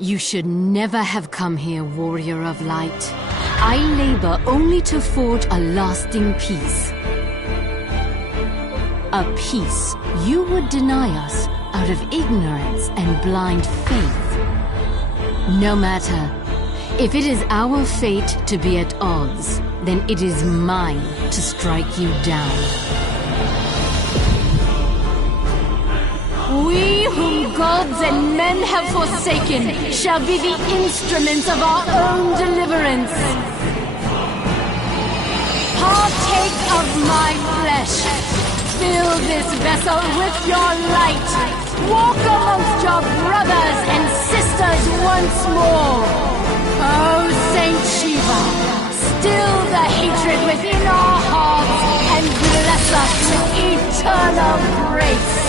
You should never have come here, warrior of light. I labor only to forge a lasting peace. A peace you would deny us out of ignorance and blind faith. No matter. If it is our fate to be at odds, then it is mine to strike you down. We whom gods and men have forsaken shall be the instruments of our own deliverance. Partake of my flesh. Fill this vessel with your light. Walk amongst your brothers and sisters once more. Oh, Saint Shiva, still the hatred within our hearts and bless us with eternal grace.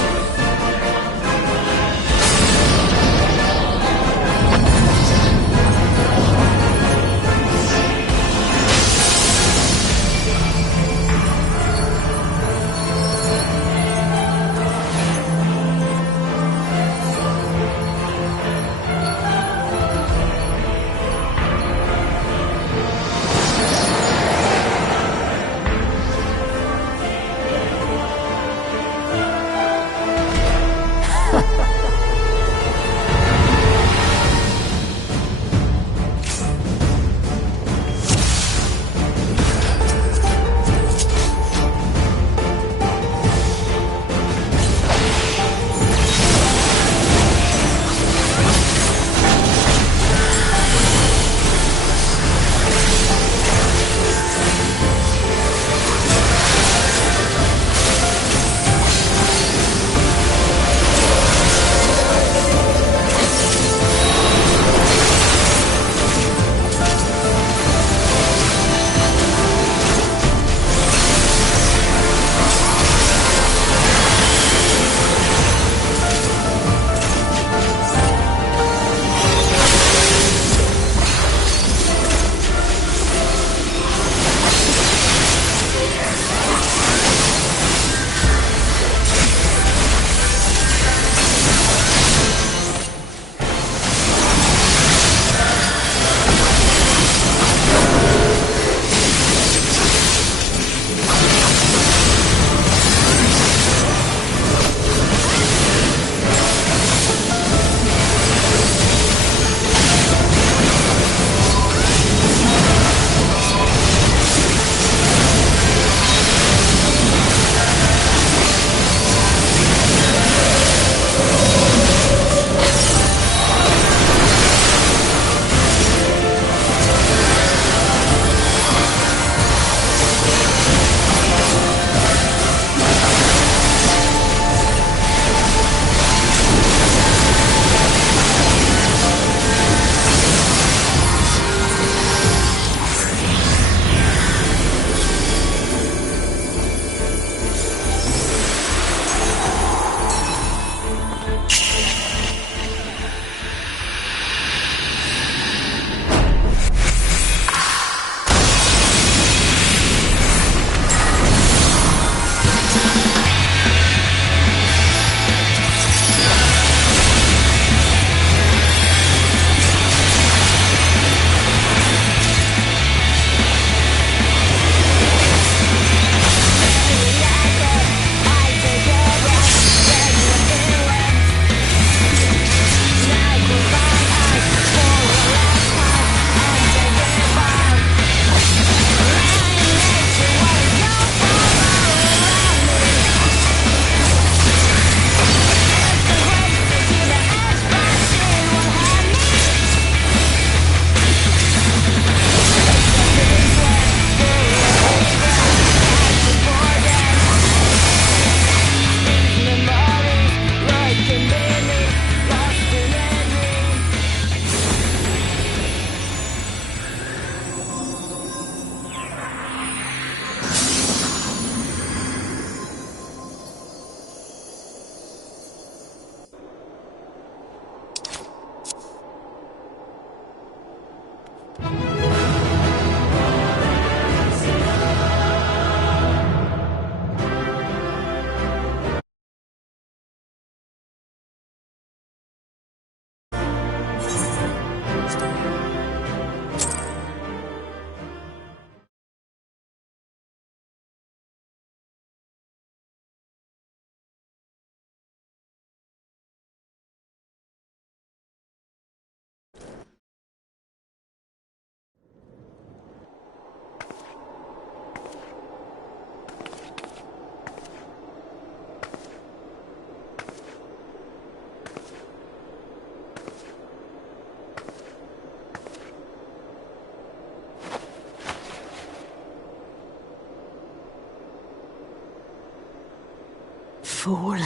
Fool.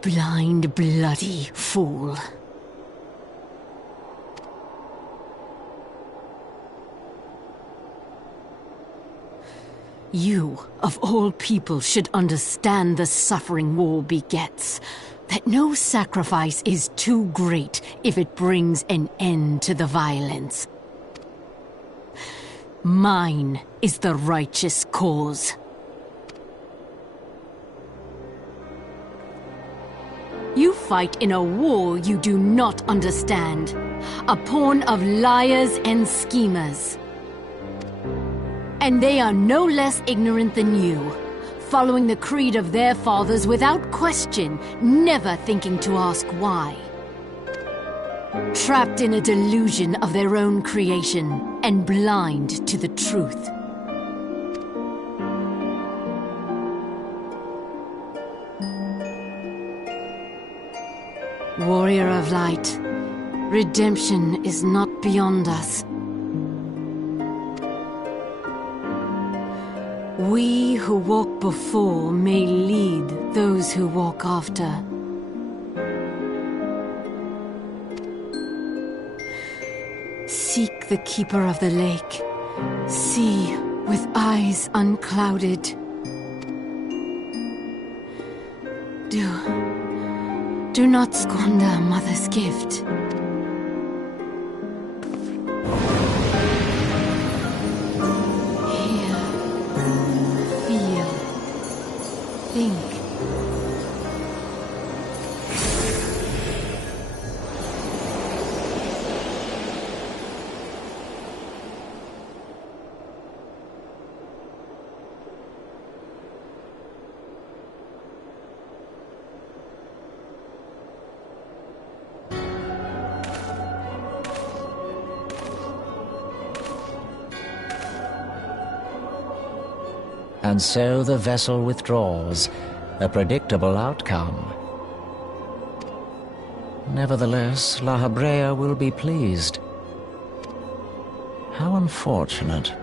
Blind, bloody fool. You, of all people, should understand the suffering war begets. That no sacrifice is too great if it brings an end to the violence. Mine is the righteous cause. You fight in a war you do not understand. A pawn of liars and schemers. And they are no less ignorant than you, following the creed of their fathers without question, never thinking to ask why. Trapped in a delusion of their own creation, and blind to the truth. Warrior of light, redemption is not beyond us. We who walk before may lead those who walk after. Seek the Keeper of the Lake. See with eyes unclouded. Do not squander a mother's gift. Think. And so the vessel withdraws, a predictable outcome. Nevertheless, La Habrea will be pleased. How unfortunate.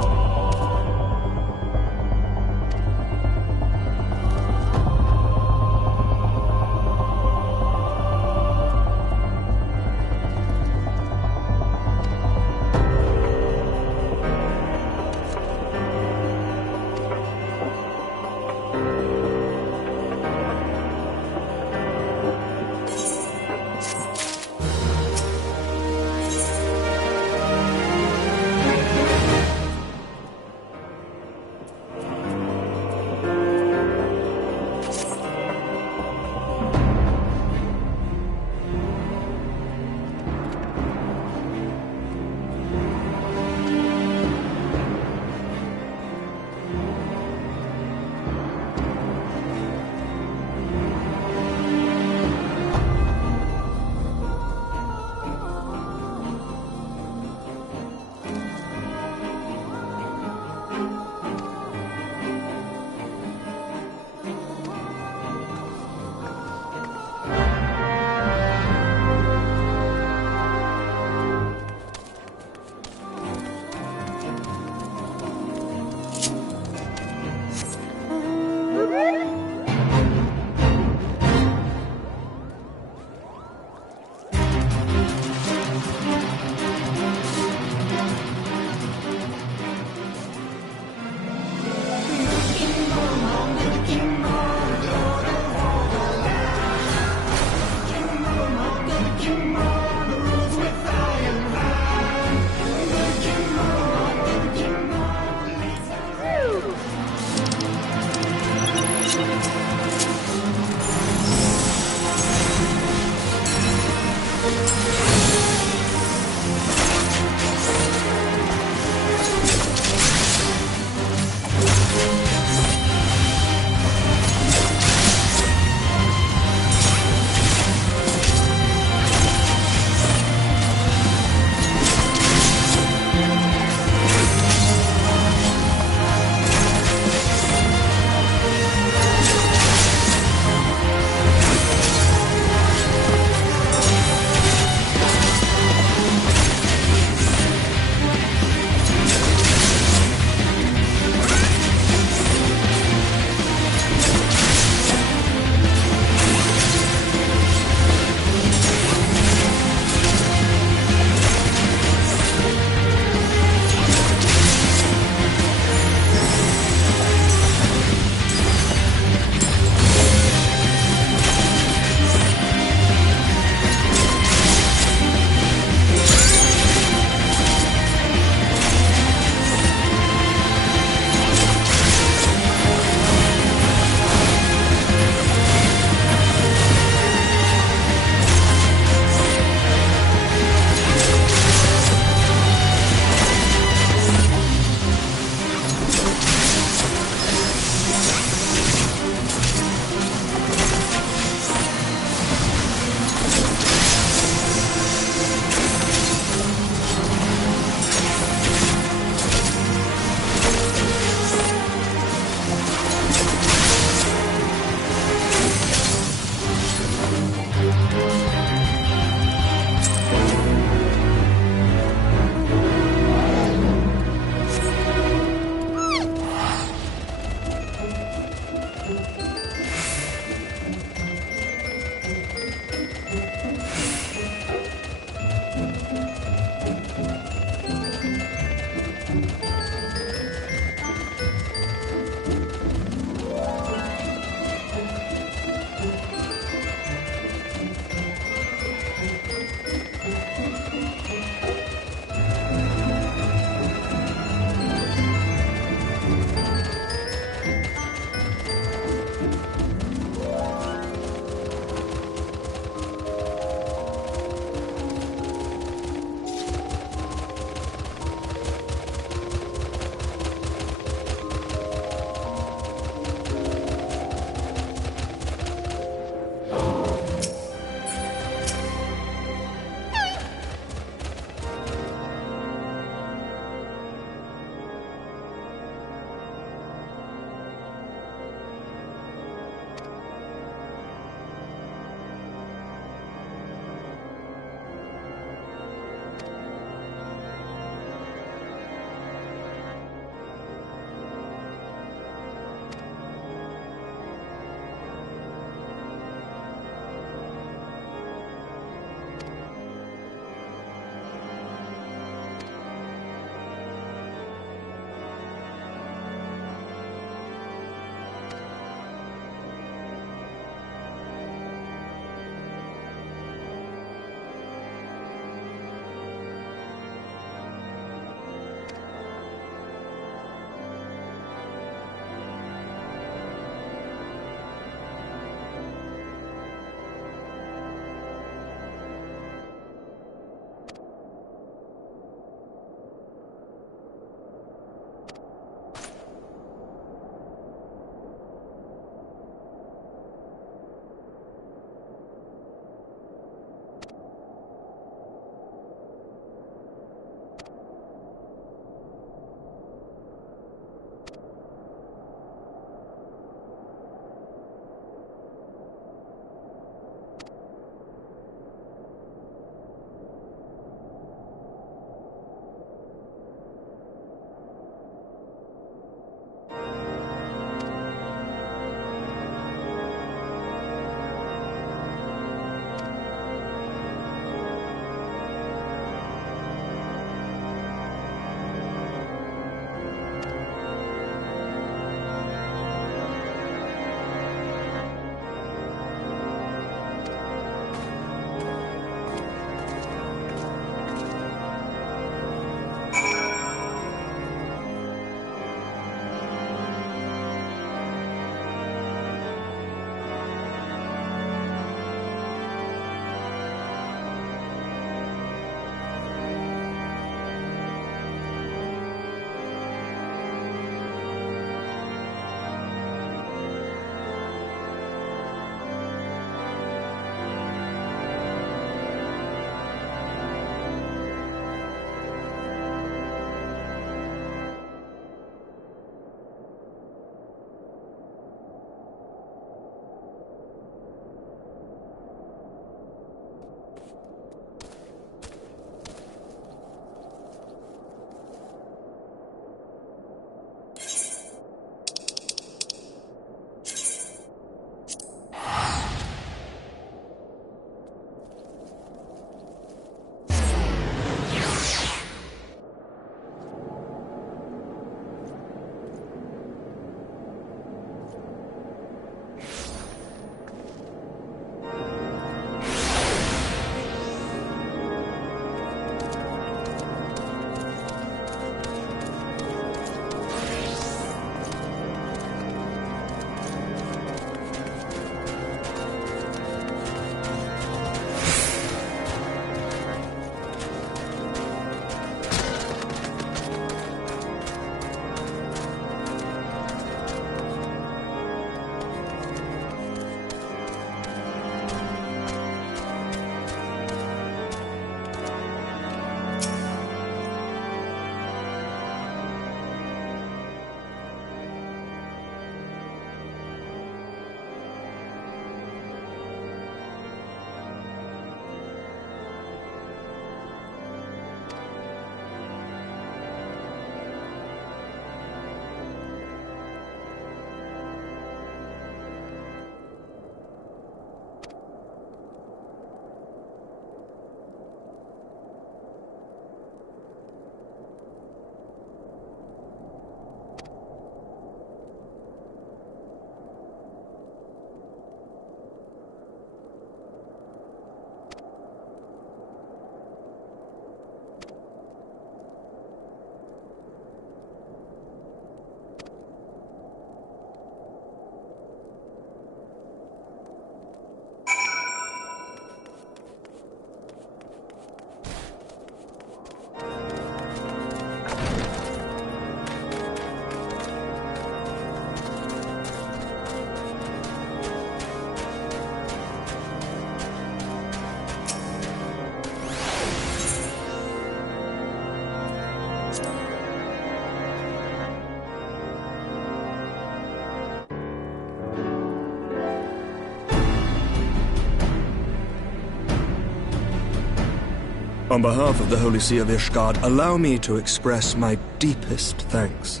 On behalf of the Holy See of Ishgard, allow me to express my deepest thanks.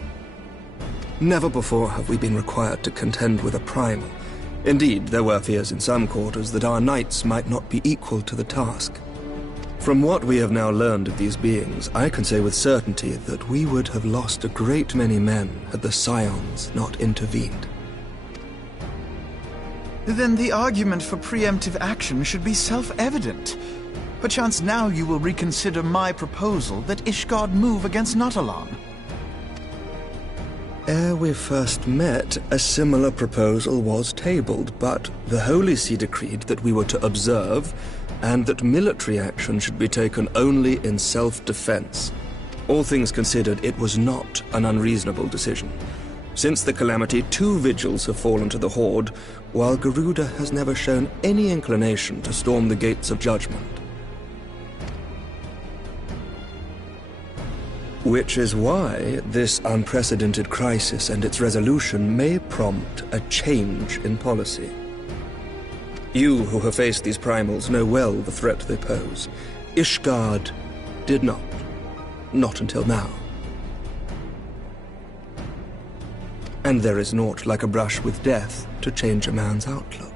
Never before have we been required to contend with a primal. Indeed, there were fears in some quarters that our knights might not be equal to the task. From what we have now learned of these beings, I can say with certainty that we would have lost a great many men had the Scions not intervened. Then the argument for preemptive action should be self-evident. Perchance now you will reconsider my proposal that Ishgard move against Nautalon. Ere we first met, a similar proposal was tabled, but the Holy See decreed that we were to observe, and that military action should be taken only in self-defense. All things considered, it was not an unreasonable decision. Since the calamity, 2 vigils have fallen to the Horde, while Garuda has never shown any inclination to storm the gates of judgment. Which is why this unprecedented crisis and its resolution may prompt a change in policy. You who have faced these primals know well the threat they pose. Ishgard did not. Not until now. And there is naught like a brush with death to change a man's outlook.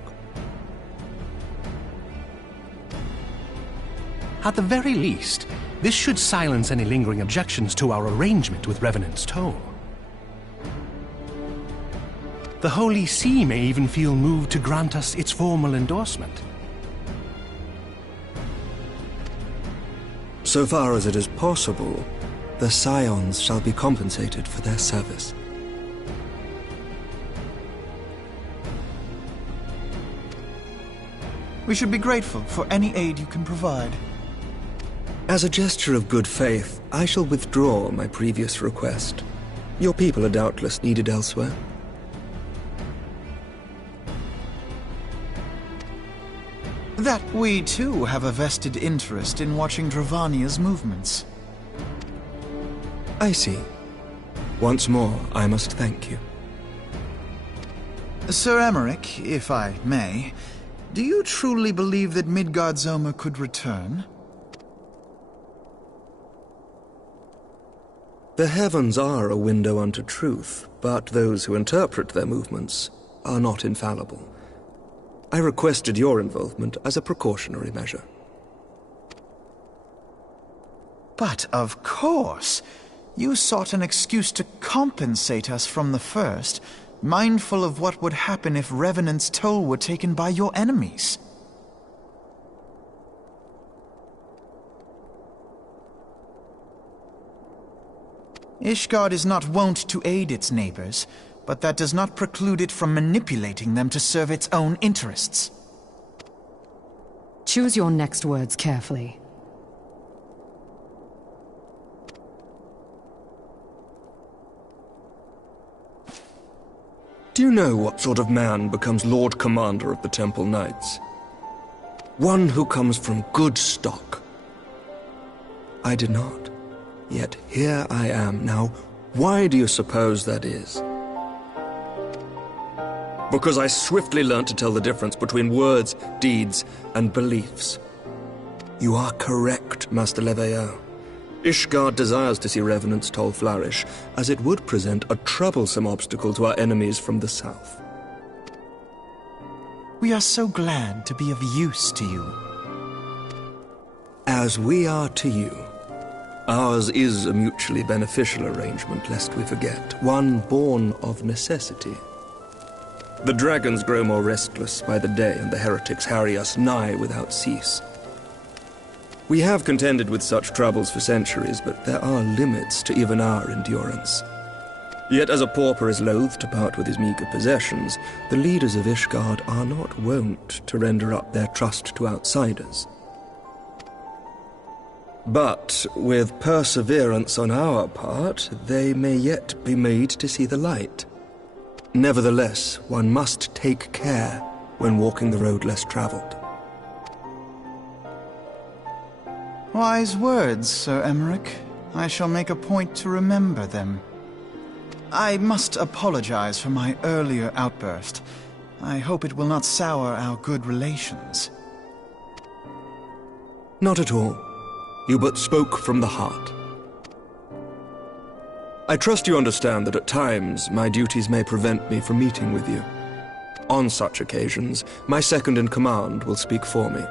At the very least, this should silence any lingering objections to our arrangement with Revenant's Toll. The Holy See may even feel moved to grant us its formal endorsement. So far as it is possible, the Scions shall be compensated for their service. We should be grateful for any aid you can provide. As a gesture of good faith, I shall withdraw my previous request. Your people are doubtless needed elsewhere. That we too have a vested interest in watching Dravania's movements. I see. Once more, I must thank you. Sir Emmerich, if I may, do you truly believe that Midgard-Zoma could return? The heavens are a window unto truth, but those who interpret their movements are not infallible. I requested your involvement as a precautionary measure. But of course, you sought an excuse to compensate us from the first, mindful of what would happen if Revenant's Toll were taken by your enemies. Ishgard is not wont to aid its neighbors, but that does not preclude it from manipulating them to serve its own interests. Choose your next words carefully. Do you know what sort of man becomes Lord Commander of the Temple Knights? One who comes from good stock. I did not. Yet here I am now. Why do you suppose that is? Because I swiftly learnt to tell the difference between words, deeds, and beliefs. You are correct, Master Leveilleur. Ishgard desires to see Revenant's Toll flourish, as it would present a troublesome obstacle to our enemies from the south. We are so glad to be of use to you. As we are to you. Ours is a mutually beneficial arrangement, lest we forget, one born of necessity. The dragons grow more restless by the day, and the heretics harry us nigh without cease. We have contended with such troubles for centuries, but there are limits to even our endurance. Yet as a pauper is loath to part with his meager possessions, the leaders of Ishgard are not wont to render up their trust to outsiders. But with perseverance on our part, they may yet be made to see the light. Nevertheless, one must take care when walking the road less traveled. Wise words, Sir Emmerich. I shall make a point to remember them. I must apologize for my earlier outburst. I hope it will not sour our good relations. Not at all. You but spoke from the heart. I trust you understand that at times my duties may prevent me from meeting with you. On such occasions, my second-in-command will speak for me.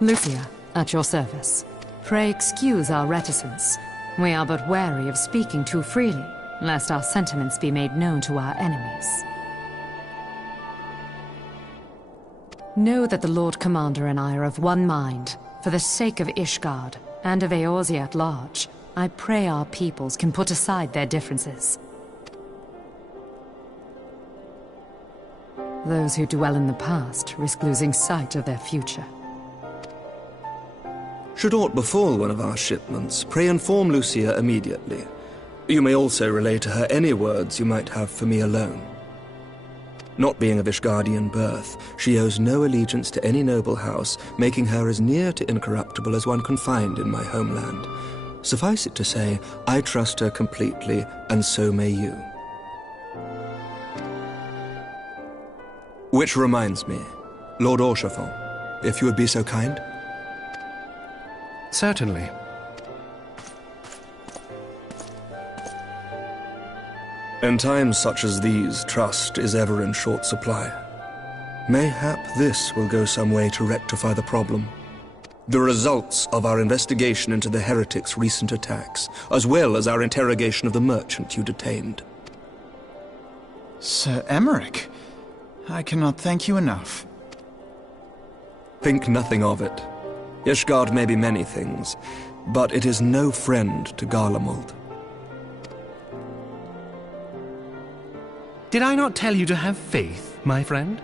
Lucia, at your service. Pray excuse our reticence. We are but wary of speaking too freely, lest our sentiments be made known to our enemies. Know that the Lord Commander and I are of one mind. For the sake of Ishgard, and of Eorzea at large, I pray our peoples can put aside their differences. Those who dwell in the past risk losing sight of their future. Should aught befall one of our shipments, pray inform Lucia immediately. You may also relay to her any words you might have for me alone. Not being of Ishgardian birth, she owes no allegiance to any noble house, making her as near to incorruptible as one can find in my homeland. Suffice it to say, I trust her completely, and so may you. Which reminds me, Lord Orchafon, if you would be so kind? Certainly. In times such as these, trust is ever in short supply. Mayhap this will go some way to rectify the problem. The results of our investigation into the heretics' recent attacks, as well as our interrogation of the merchant you detained. Sir Emmerich, I cannot thank you enough. Think nothing of it. Ishgard may be many things, but it is no friend to Garlemald. Did I not tell you to have faith, my friend?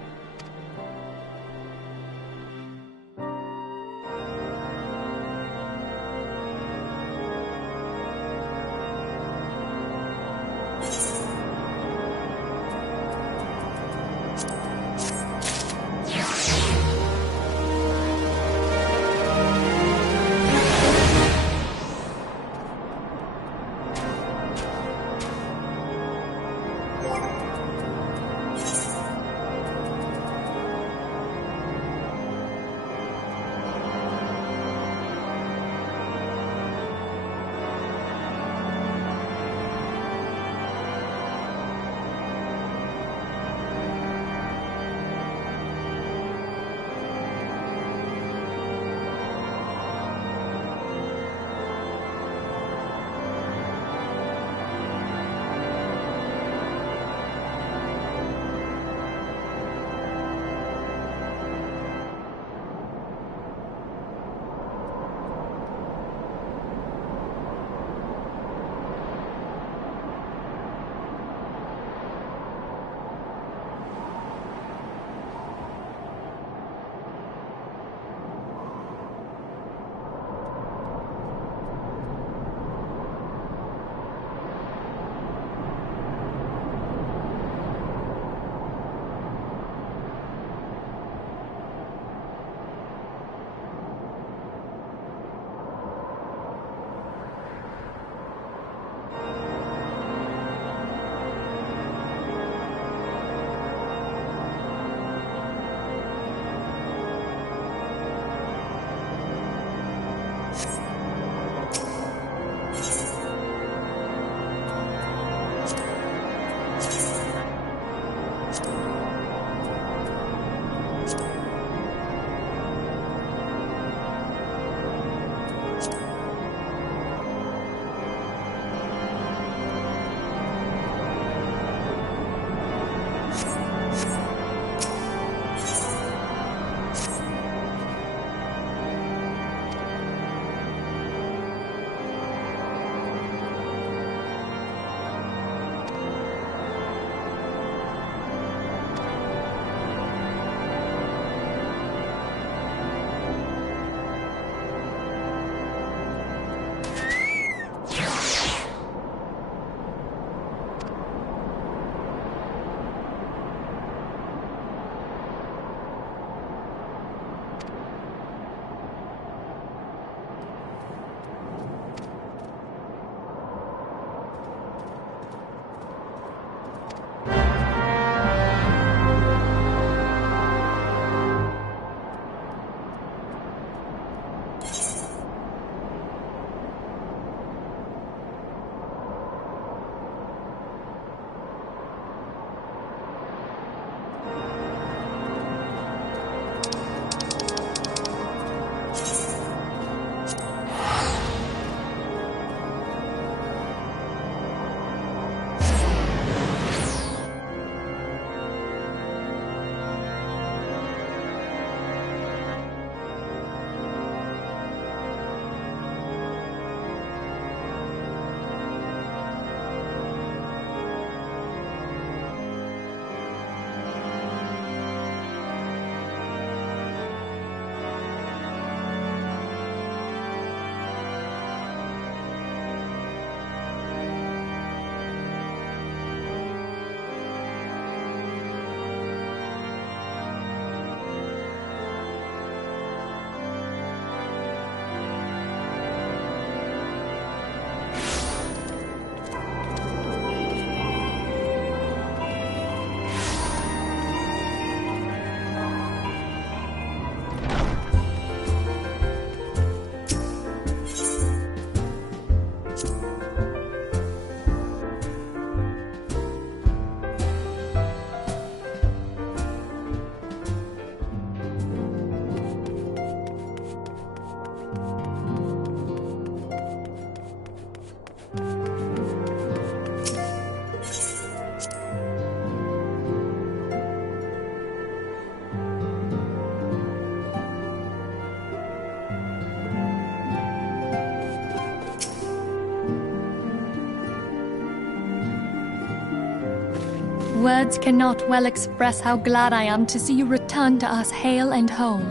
Words cannot well express how glad I am to see you return to us hale and whole.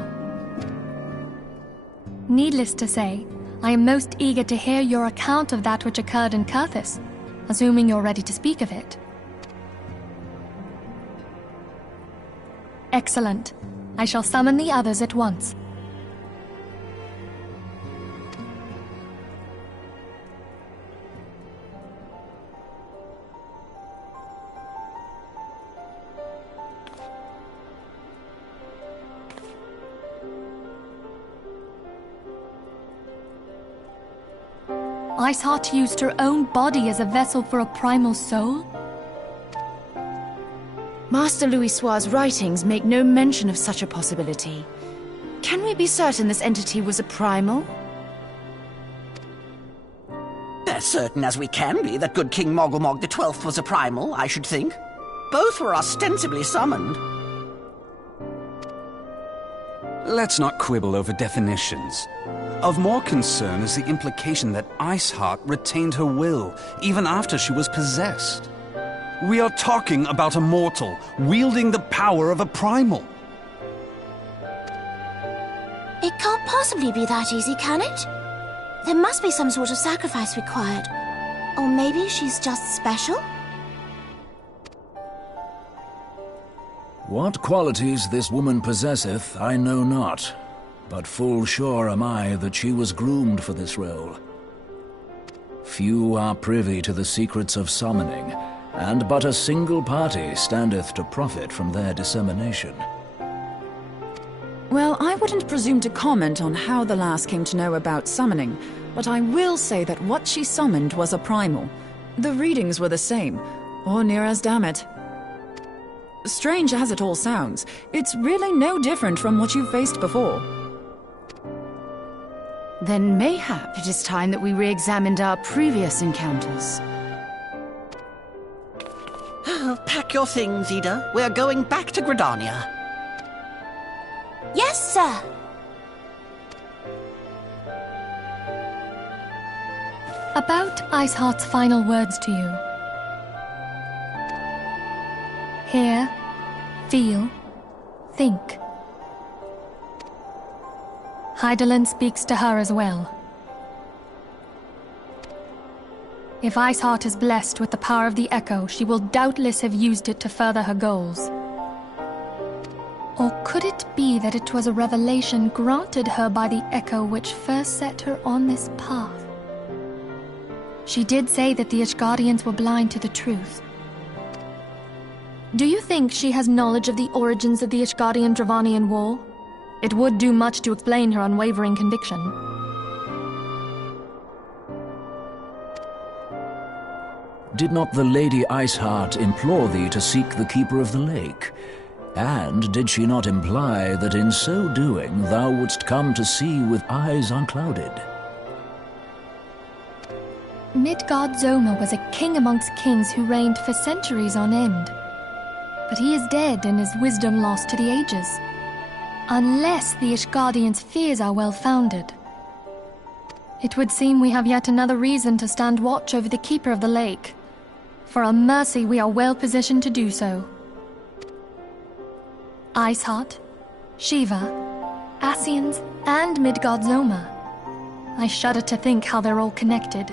Needless to say, I am most eager to hear your account of that which occurred in Kurthis, assuming you're ready to speak of it. Excellent. I shall summon the others at once. Iceheart used her own body as a vessel for a primal soul? Master Louisoir's writings make no mention of such a possibility. Can we be certain this entity was a primal? As certain as we can be that good King Mogulmog XII was a primal, I should think. Both were ostensibly summoned. Let's not quibble over definitions. Of more concern is the implication that Iceheart retained her will, even after she was possessed. We are talking about a mortal, wielding the power of a primal. It can't possibly be that easy, can it? There must be some sort of sacrifice required. Or maybe she's just special? What qualities this woman possesseth, I know not. But full sure am I that she was groomed for this role. Few are privy to the secrets of summoning, and but a single party standeth to profit from their dissemination. Well, I wouldn't presume to comment on how the lass came to know about summoning, but I will say that what she summoned was a primal. The readings were the same, or near as damn it. Strange as it all sounds, it's really no different from what you've faced before. Then mayhap it is time that we re-examined our previous encounters. Pack your things, Ida. We're going back to Gridania. Yes, sir. About Iceheart's final words to you. Hear, feel, think. Hydaelyn speaks to her as well. If Iceheart is blessed with the power of the Echo, she will doubtless have used it to further her goals. Or could it be that it was a revelation granted her by the Echo which first set her on this path? She did say that the Ishgardians were blind to the truth. Do you think she has knowledge of the origins of the Ishgardian-Dravanian War? It would do much to explain her unwavering conviction. Did not the Lady Iceheart implore thee to seek the Keeper of the Lake? And did she not imply that in so doing thou wouldst come to see with eyes unclouded? Midgard-Zoma was a king amongst kings who reigned for centuries on end. But he is dead and his wisdom lost to the ages. Unless the Ishgardians' fears are well-founded. It would seem we have yet another reason to stand watch over the Keeper of the Lake. For a mercy, we are well positioned to do so. Iceheart, Shiva, Ascians, and Midgard-Zoma. I shudder to think how they're all connected.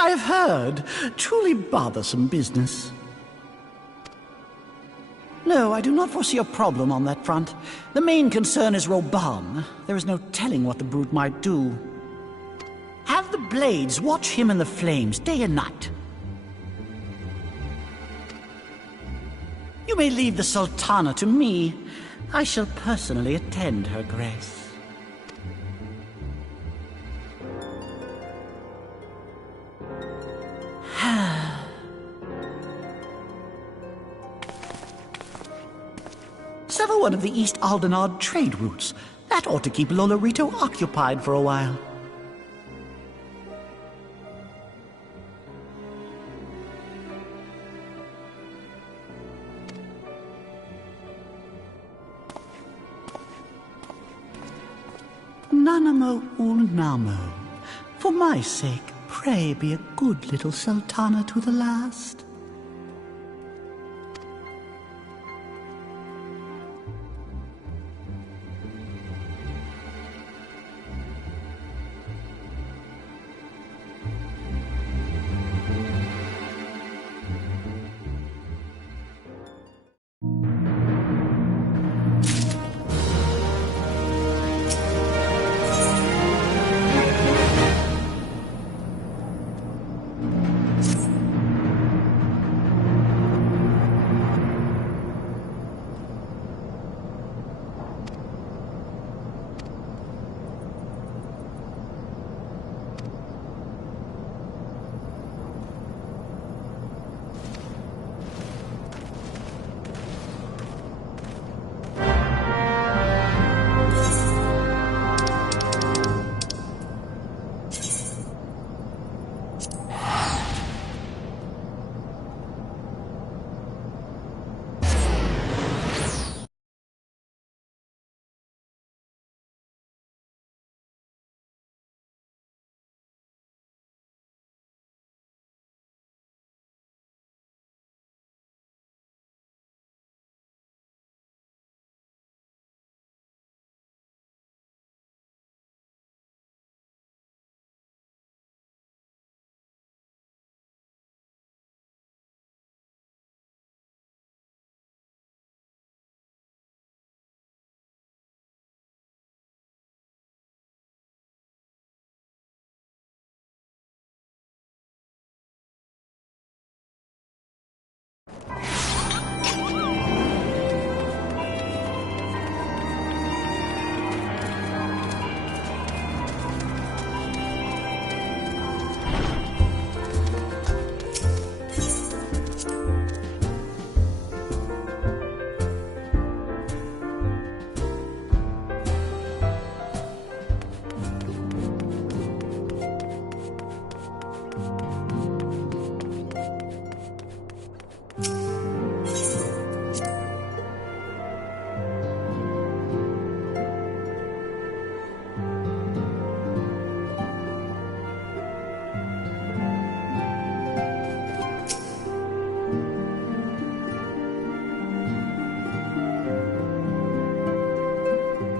I have heard. Truly bothersome business. No, I do not foresee a problem on that front. The main concern is Reborn. There is no telling what the brute might do. Have the Blades watch him in the flames day and night. You may leave the Sultana to me. I shall personally attend her grace. Sever one of the East Aldenard trade routes. That ought to keep Lolorito occupied for a while. Nanamo Ulnamo. For my sake, pray be a good little Sultana to the last.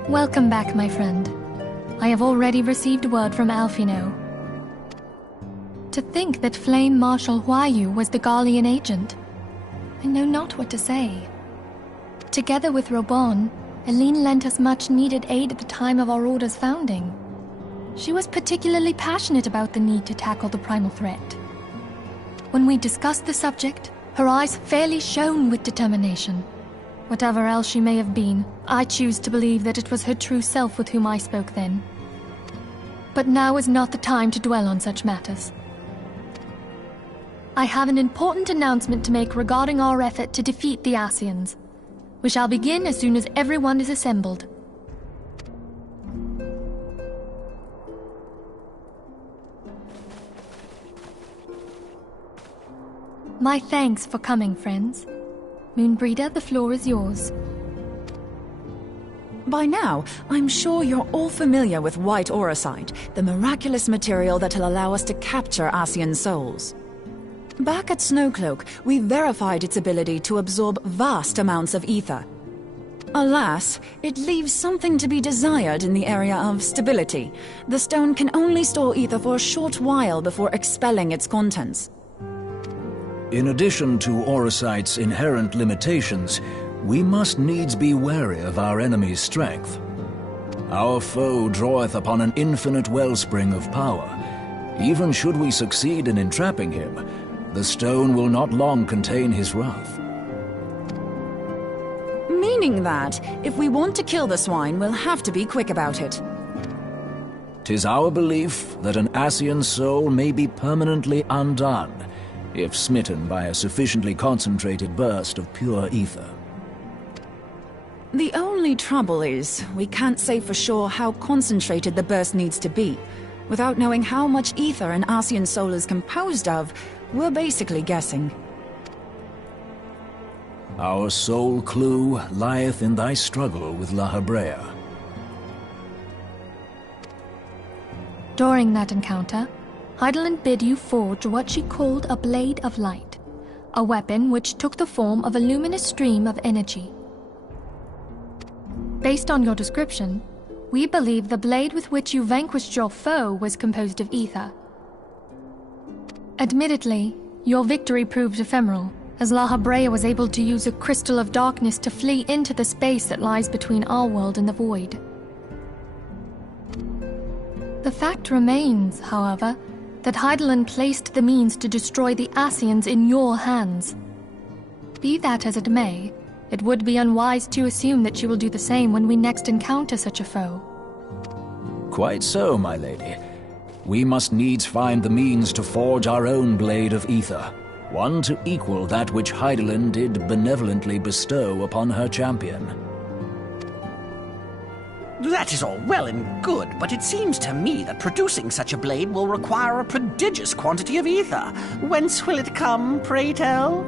Welcome back, my friend. I have already received word from Alfino. To think that Flame Marshal Huayu was the Garlean agent. I know not what to say. Together with Reborn, Eileen lent us much-needed aid at the time of our Order's founding. She was particularly passionate about the need to tackle the primal threat. When we discussed the subject, her eyes fairly shone with determination. Whatever else she may have been, I choose to believe that it was her true self with whom I spoke then. But now is not the time to dwell on such matters. I have an important announcement to make regarding our effort to defeat the Ascians. We shall begin as soon as everyone is assembled. My thanks for coming, friends. Moonbreeder, the floor is yours. By now, I'm sure you're all familiar with white auracite, the miraculous material that'll allow us to capture Ascian souls. Back at Snowcloak, we verified its ability to absorb vast amounts of ether. Alas, it leaves something to be desired in the area of stability. The stone can only store ether for a short while before expelling its contents. In addition to auracite's inherent limitations, we must needs be wary of our enemy's strength. Our foe draweth upon an infinite wellspring of power. Even should we succeed in entrapping him, the stone will not long contain his wrath. Meaning that, if we want to kill the swine, we'll have to be quick about it. 'Tis our belief that an Ascian soul may be permanently undone, if smitten by a sufficiently concentrated burst of pure ether. The only trouble is, we can't say for sure how concentrated the burst needs to be. Without knowing how much ether an Ascian soul is composed of, we're basically guessing. Our sole clue lieth in thy struggle with La Habrea. During that encounter, Heidelin bid you forge what she called a Blade of Light, a weapon which took the form of a luminous stream of energy. Based on your description, we believe the blade with which you vanquished your foe was composed of ether. Admittedly, your victory proved ephemeral, as La Habrea was able to use a crystal of darkness to flee into the space that lies between our world and the void. The fact remains, however, that Heidelin placed the means to destroy the Ascians in your hands. Be that as it may, it would be unwise to assume that she will do the same when we next encounter such a foe. Quite so, my lady. We must needs find the means to forge our own blade of ether, one to equal that which Heidelin did benevolently bestow upon her champion. That is all well and good, but it seems to me that producing such a blade will require a prodigious quantity of ether. Whence will it come, pray tell?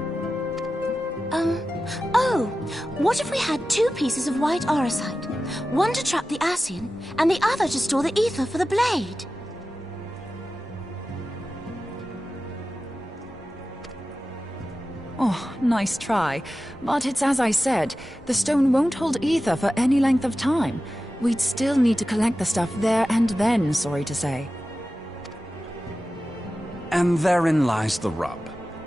What if we had 2 pieces of white auracite? One to trap the Ascian, and the other to store the ether for the blade? Oh, nice try. But it's as I said, the stone won't hold ether for any length of time. We'd still need to collect the stuff there and then, sorry to say. And therein lies the rub.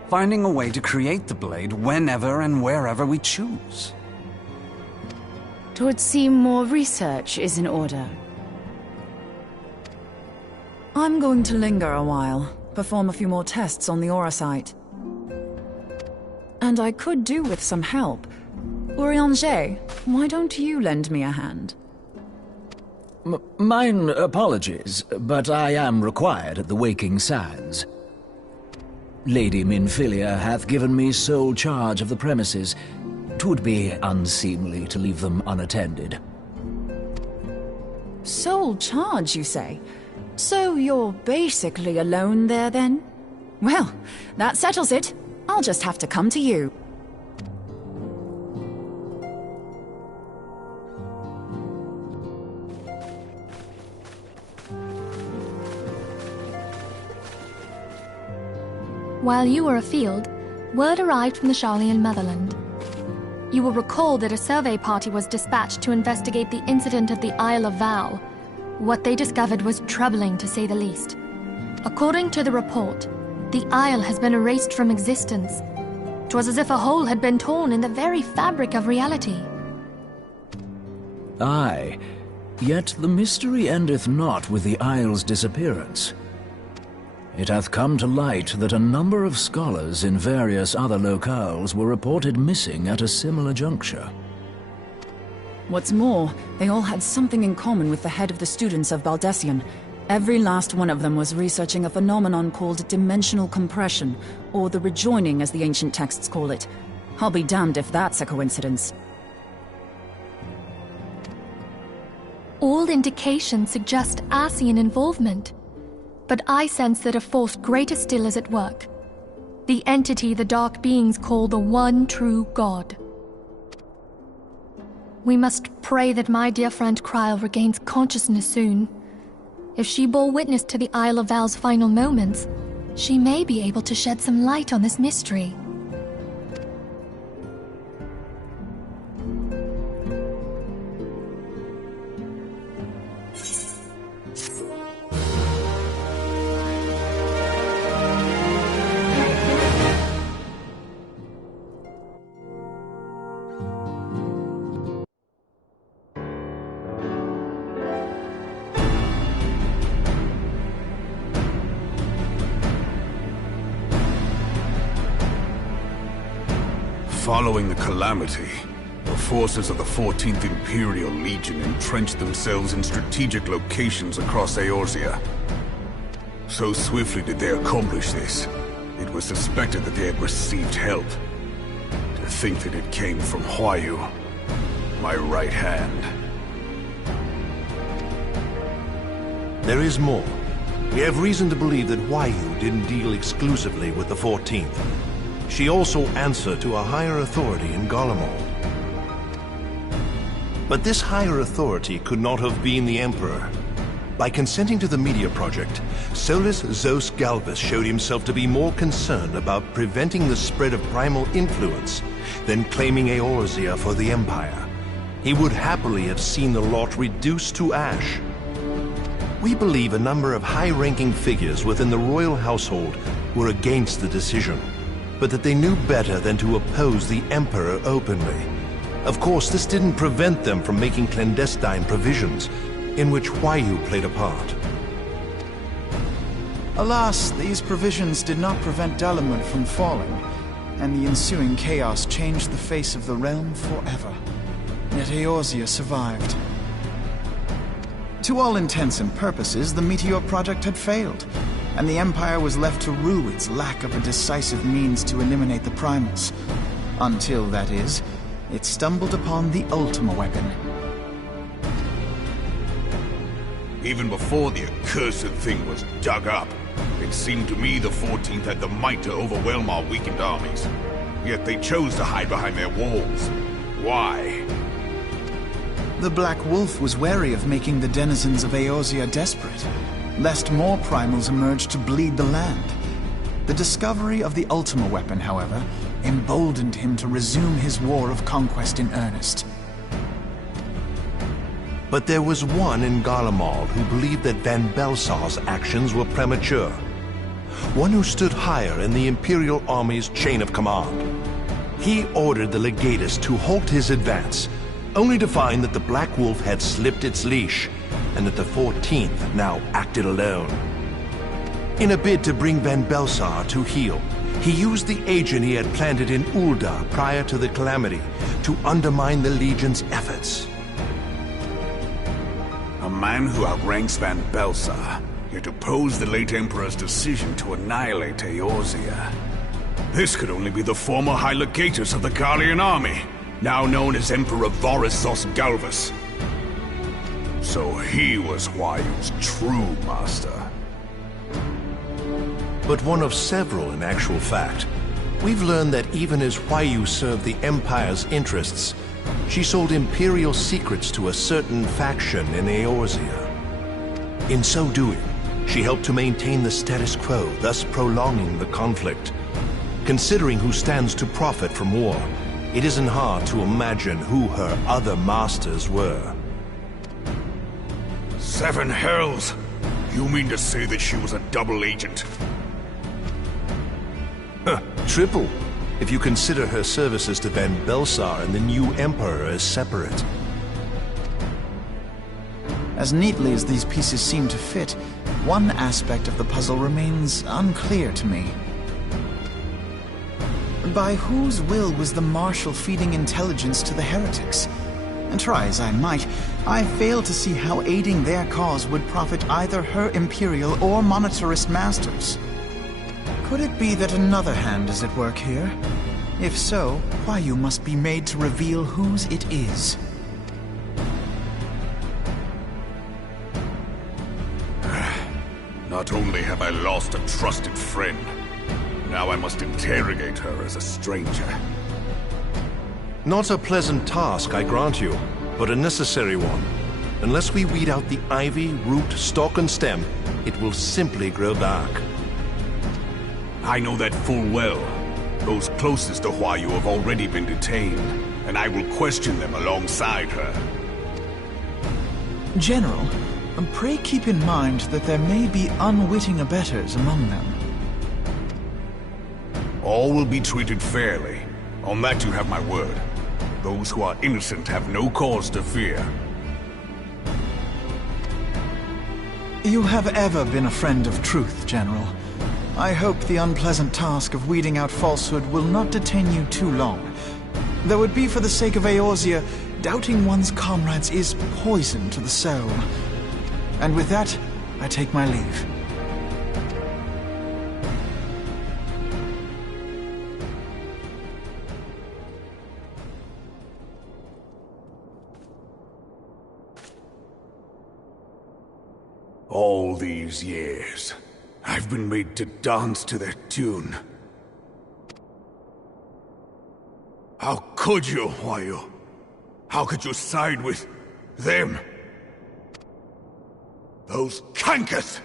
Finding a way to create the blade whenever and wherever we choose. Twould seem more research is in order. I'm going to linger a while, perform a few more tests on the auracite. And I could do with some help. Urianger, why don't you lend me a hand? Mine apologies, but I am required at the Waking Sands. Lady Minfilia hath given me sole charge of the premises. 'Twould be unseemly to leave them unattended. Sole charge, you say? So you're basically alone there, then? Well, that settles it. I'll just have to come to you. While you were afield, word arrived from the Sharlayan motherland. You will recall that a survey party was dispatched to investigate the incident at the Isle of Val. What they discovered was troubling, to say the least. According to the report, the isle has been erased from existence. 'Twas as if a hole had been torn in the very fabric of reality. Aye, yet the mystery endeth not with the isle's disappearance. It hath come to light that a number of scholars in various other locales were reported missing at a similar juncture. What's more, they all had something in common with the head of the students of Baldessian. Every last one of them was researching a phenomenon called dimensional compression, or the rejoining as the ancient texts call it. I'll be damned if that's a coincidence. All indications suggest Ascian involvement, but I sense that a force greater still is at work. The entity the Dark Beings call the one true God. We must pray that my dear friend Kryl regains consciousness soon. If she bore witness to the Isle of Val's final moments, she may be able to shed some light on this mystery. Following the calamity, the forces of the 14th Imperial Legion entrenched themselves in strategic locations across Eorzea. So swiftly did they accomplish this, it was suspected that they had received help. To think that it came from Huayu, my right hand. There is more. We have reason to believe that Huayu didn't deal exclusively with the 14th. She also answered to a higher authority in Garlemald. But this higher authority could not have been the Emperor. By consenting to the Media Project, Solus Zos Galvus showed himself to be more concerned about preventing the spread of primal influence than claiming Eorzea for the Empire. He would happily have seen the lot reduced to ash. We believe a number of high-ranking figures within the royal household were against the decision, but that they knew better than to oppose the Emperor openly. Of course, this didn't prevent them from making clandestine provisions, in which Huayu played a part. Alas, these provisions did not prevent Dalamud from falling, and the ensuing chaos changed the face of the realm forever. Yet Eorzea survived. To all intents and purposes, the Meteor Project had failed, and the Empire was left to rue its lack of a decisive means to eliminate the primals. Until, that is, it stumbled upon the Ultima weapon. Even before the accursed thing was dug up, it seemed to me the 14th had the might to overwhelm our weakened armies. Yet they chose to hide behind their walls. Why? The Black Wolf was wary of making the denizens of Eorzea desperate, lest more primals emerge to bleed the land. The discovery of the Ultima weapon, however, emboldened him to resume his war of conquest in earnest. But there was one in Garlemald who believed that Van Belsar's actions were premature. One who stood higher in the Imperial Army's chain of command. He ordered the Legatus to halt his advance, only to find that the Black Wolf had slipped its leash, and that the 14th now acted alone. In a bid to bring Van Belsar to heel, he used the agent he had planted in Ul'dah prior to the calamity to undermine the Legion's efforts. A man who outranks Van Belsar, yet opposed the late Emperor's decision to annihilate Eorzea. This could only be the former High Legatus of the Garlean army, now known as Emperor Vorissos Galvus. So he was Huayu's true master. But one of several in actual fact. We've learned that even as Huayu served the Empire's interests, she sold Imperial secrets to a certain faction in Eorzea. In so doing, she helped to maintain the status quo, thus prolonging the conflict. Considering who stands to profit from war, it isn't hard to imagine who her other masters were. 7 hells! You mean to say that she was a double agent? Triple, if you consider her services to Van Belsar and the new Emperor as separate. As neatly as these pieces seem to fit, one aspect of the puzzle remains unclear to me. By whose will was the Marshal feeding intelligence to the heretics? And try as I might, I fail to see how aiding their cause would profit either her Imperial or monetarist masters. Could it be that another hand is at work here? If so, Huayu must be made to reveal whose it is. Not only have I lost a trusted friend, Now I must interrogate her as a stranger. Not a pleasant task, I grant you, but a necessary one. Unless we weed out the ivy, root, stalk, and stem, it will simply grow dark. I know that full well. Those closest to Huayu have already been detained, and I will question them alongside her. General, pray keep in mind that there may be unwitting abettors among them. All will be treated fairly. On that you have my word. Those who are innocent have no cause to fear. You have ever been a friend of truth, General. I hope the unpleasant task of weeding out falsehood will not detain you too long. Though it be for the sake of Eorzea, doubting one's comrades is poison to the soul. And with that, I take my leave. All these years, I've been made to dance to their tune. How could you, Huayu? How could you side with them? Those cankers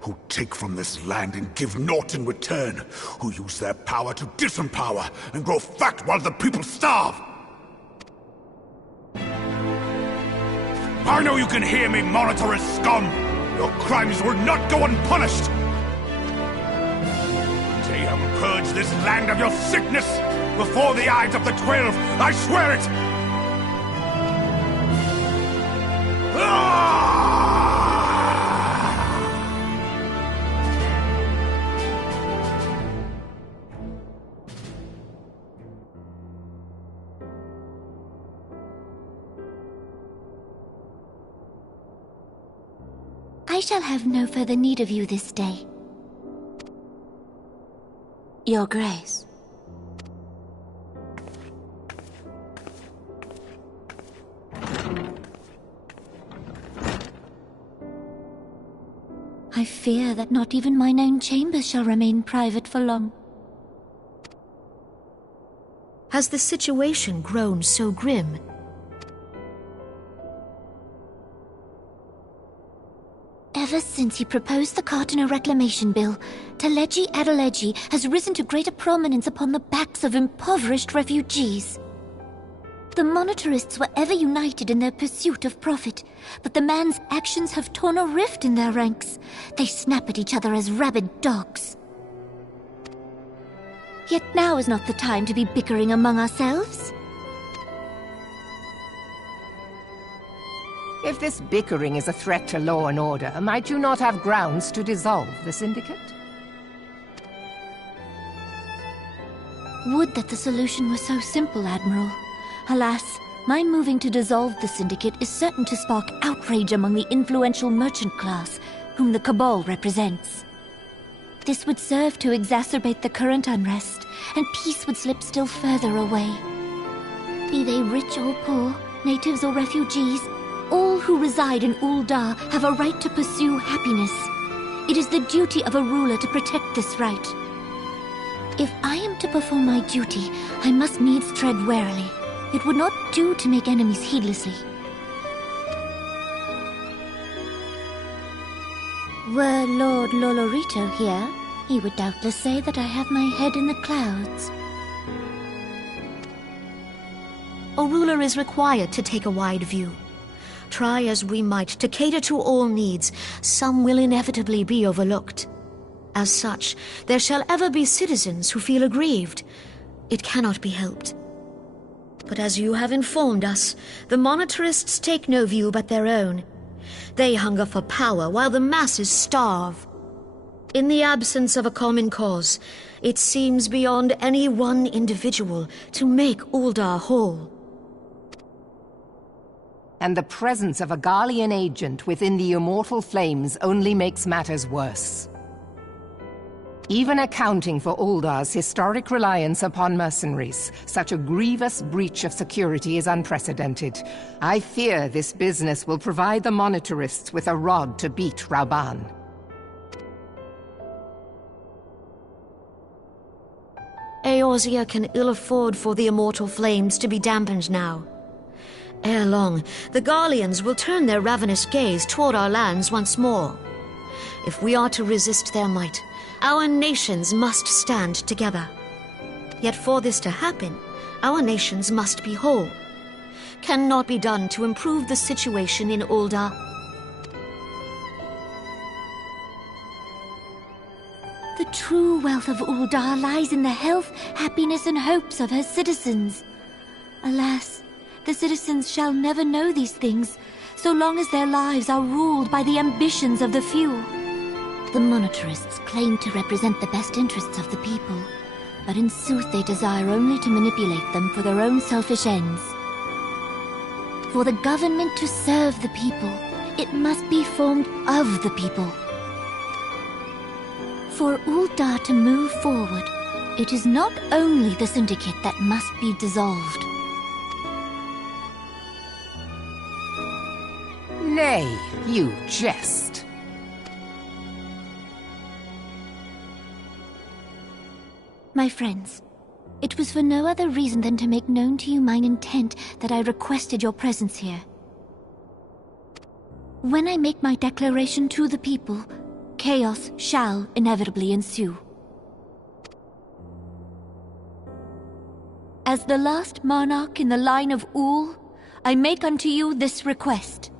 who take from this land and give naught in return, who use their power to disempower and grow fat while the people starve. I know you can hear me, monitorous scum! Your crimes will not go unpunished! Tayum, purge this land of your sickness! Before the eyes of the 12, I swear it! I shall have no further need of you this day. Your Grace. I fear that not even mine own chambers shall remain private for long. Has the situation grown so grim? Ever since he proposed the Cartiner Reclamation Bill, Teleji Adeleji has risen to greater prominence upon the backs of impoverished refugees. The monetarists were ever united in their pursuit of profit, but the man's actions have torn a rift in their ranks. They snap at each other as rabid dogs. Yet now is not the time to be bickering among ourselves. If this bickering is a threat to law and order, might you not have grounds to dissolve the Syndicate? Would that the solution were so simple, Admiral. Alas, my moving to dissolve the Syndicate is certain to spark outrage among the influential merchant class, whom the Cabal represents. This would serve to exacerbate the current unrest, and peace would slip still further away. Be they rich or poor, natives or refugees, all who reside in Ul'dah have a right to pursue happiness. It is the duty of a ruler to protect this right. If I am to perform my duty, I must needs tread warily. It would not do to make enemies heedlessly. Were Lord Lolorito here, he would doubtless say that I have my head in the clouds. A ruler is required to take a wide view. Try as we might to cater to all needs, some will inevitably be overlooked. As such, there shall ever be citizens who feel aggrieved. It cannot be helped. But as you have informed us, the monetarists take no view but their own. They hunger for power while the masses starve. In the absence of a common cause, it seems beyond any one individual to make Ul'dah whole. And the presence of a Garlean agent within the Immortal Flames only makes matters worse. Even accounting for Ul'dah's historic reliance upon mercenaries, such a grievous breach of security is unprecedented. I fear this business will provide the monetarists with a rod to beat Rauban. Eorzea can ill afford for the immortal flames to be dampened now. Ere long, the Garleans will turn their ravenous gaze toward our lands once more. If we are to resist their might, our nations must stand together. Yet for this to happen, our nations must be whole. Cannot be done to improve the situation in Ul'dah. The true wealth of Ul'dah lies in the health, happiness, and hopes of her citizens. Alas, the citizens shall never know these things, so long as their lives are ruled by the ambitions of the few. The monetarists claim to represent the best interests of the people, but in sooth they desire only to manipulate them for their own selfish ends. For the government to serve the people, it must be formed of the people. For Ul'dah to move forward, it is not only the Syndicate that must be dissolved. Nay, you jest. My friends, it was for no other reason than to make known to you mine intent that I requested your presence here. When I make my declaration to the people, chaos shall inevitably ensue. As the last monarch in the line of Ul, I make unto you this request.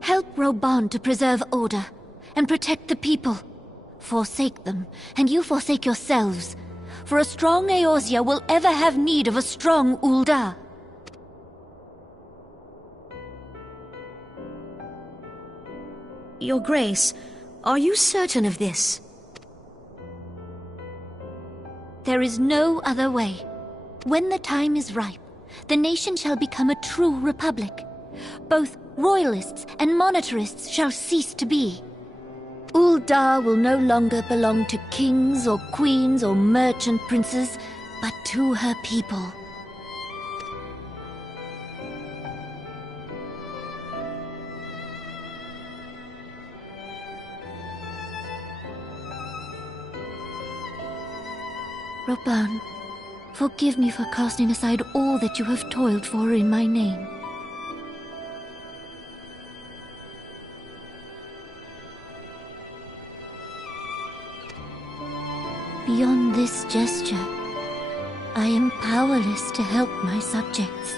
Help Reborn to preserve order and protect the people. Forsake them, and you forsake yourselves, for a strong Eorzea will ever have need of a strong Ul'dah. Your Grace, are you certain of this? There is no other way. When the time is ripe, the nation shall become a true republic. Both royalists and monetarists shall cease to be. Ul'dah will no longer belong to kings or queens or merchant princes, but to her people. Reborn, forgive me for casting aside all that you have toiled for in my name. Beyond this gesture, I am powerless to help my subjects.